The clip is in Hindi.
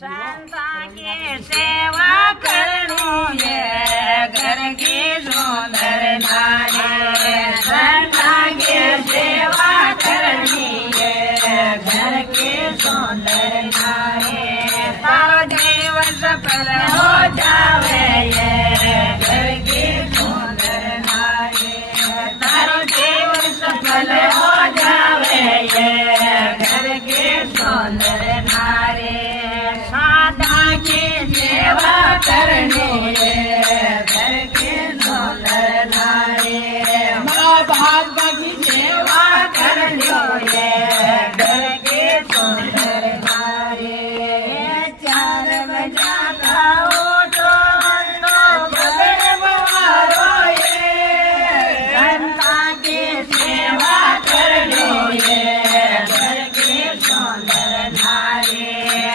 संता की सेवा करनी है घर की सुंदर नारी। संता की सेवा करनी है घर की सुंदर नारी। तारो जीवन सफल हो जावे ये घर की सुंदर नारी। तारो जीवन सफल हो जावे ये घर की सुंदर नारी। सादा की सेवा करनी